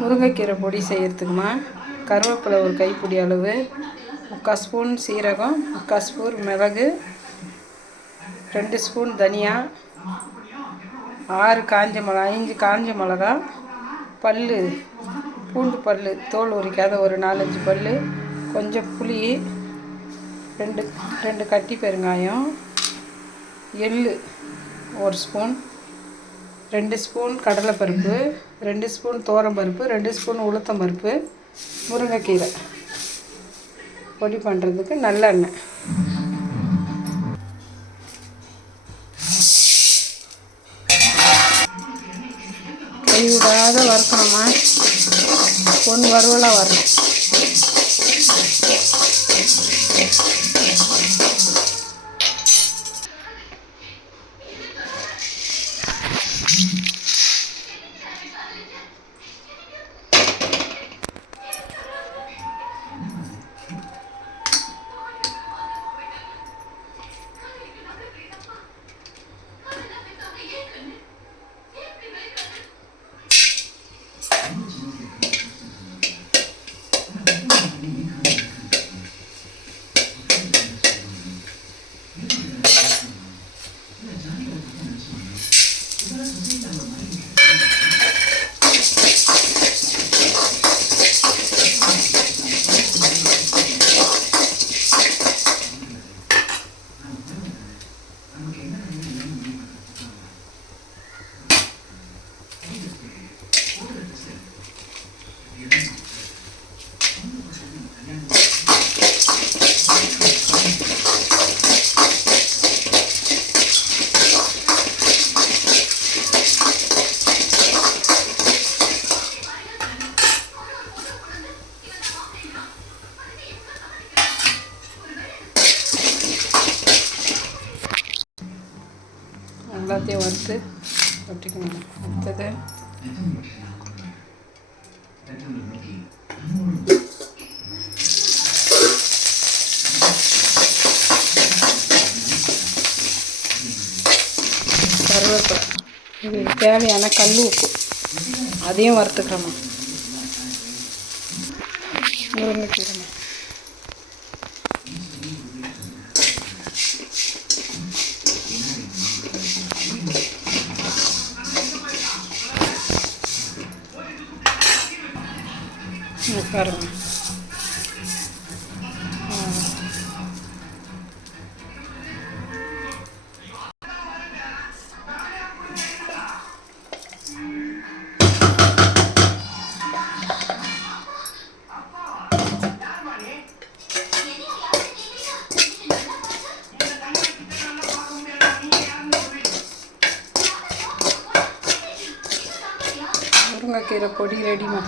முருங்கைக்கீரை பொடி செய்கிறதுக்குமா கருவேப்பிலை ஒரு கைப்பிடி அளவு, 3/4 ஸ்பூன் சீரகம், 3/4 ஸ்பூன் மிளகு, 2 ஸ்பூன் தனியா, 5 காஞ்ச மிளகா, பூண்டு பல் தோல் உரிக்காத ஒரு 4-5 பல், கொஞ்சம் புளி, 2 கட்டி பெருங்காயம், எள்ளு 1 ஸ்பூன், 2 ஸ்பூன் கடலைப்பருப்பு, 2 ஸ்பூன் துவரம்பருப்பு, 2 ஸ்பூன் உளுத்தம்பருப்பு, முருங்கைக்கீரை பொடி பண்ணுறதுக்கு நல்லெண்ணெய். கைவிடாத வறுக்கணுமா, பொன் வறுவலாக வரணும். எல்லாத்தையும் வறுத்து வச்சுக்கணும். அடுத்தது கருவேப்பிலை, இதுக்கு தேவையான கல் உப்பு அதையும் வறுத்துக்கிறோமா. முருங்கைக்கீரை பாருங்க. முருங்கைக்கீரை பொடி ரெடிமா.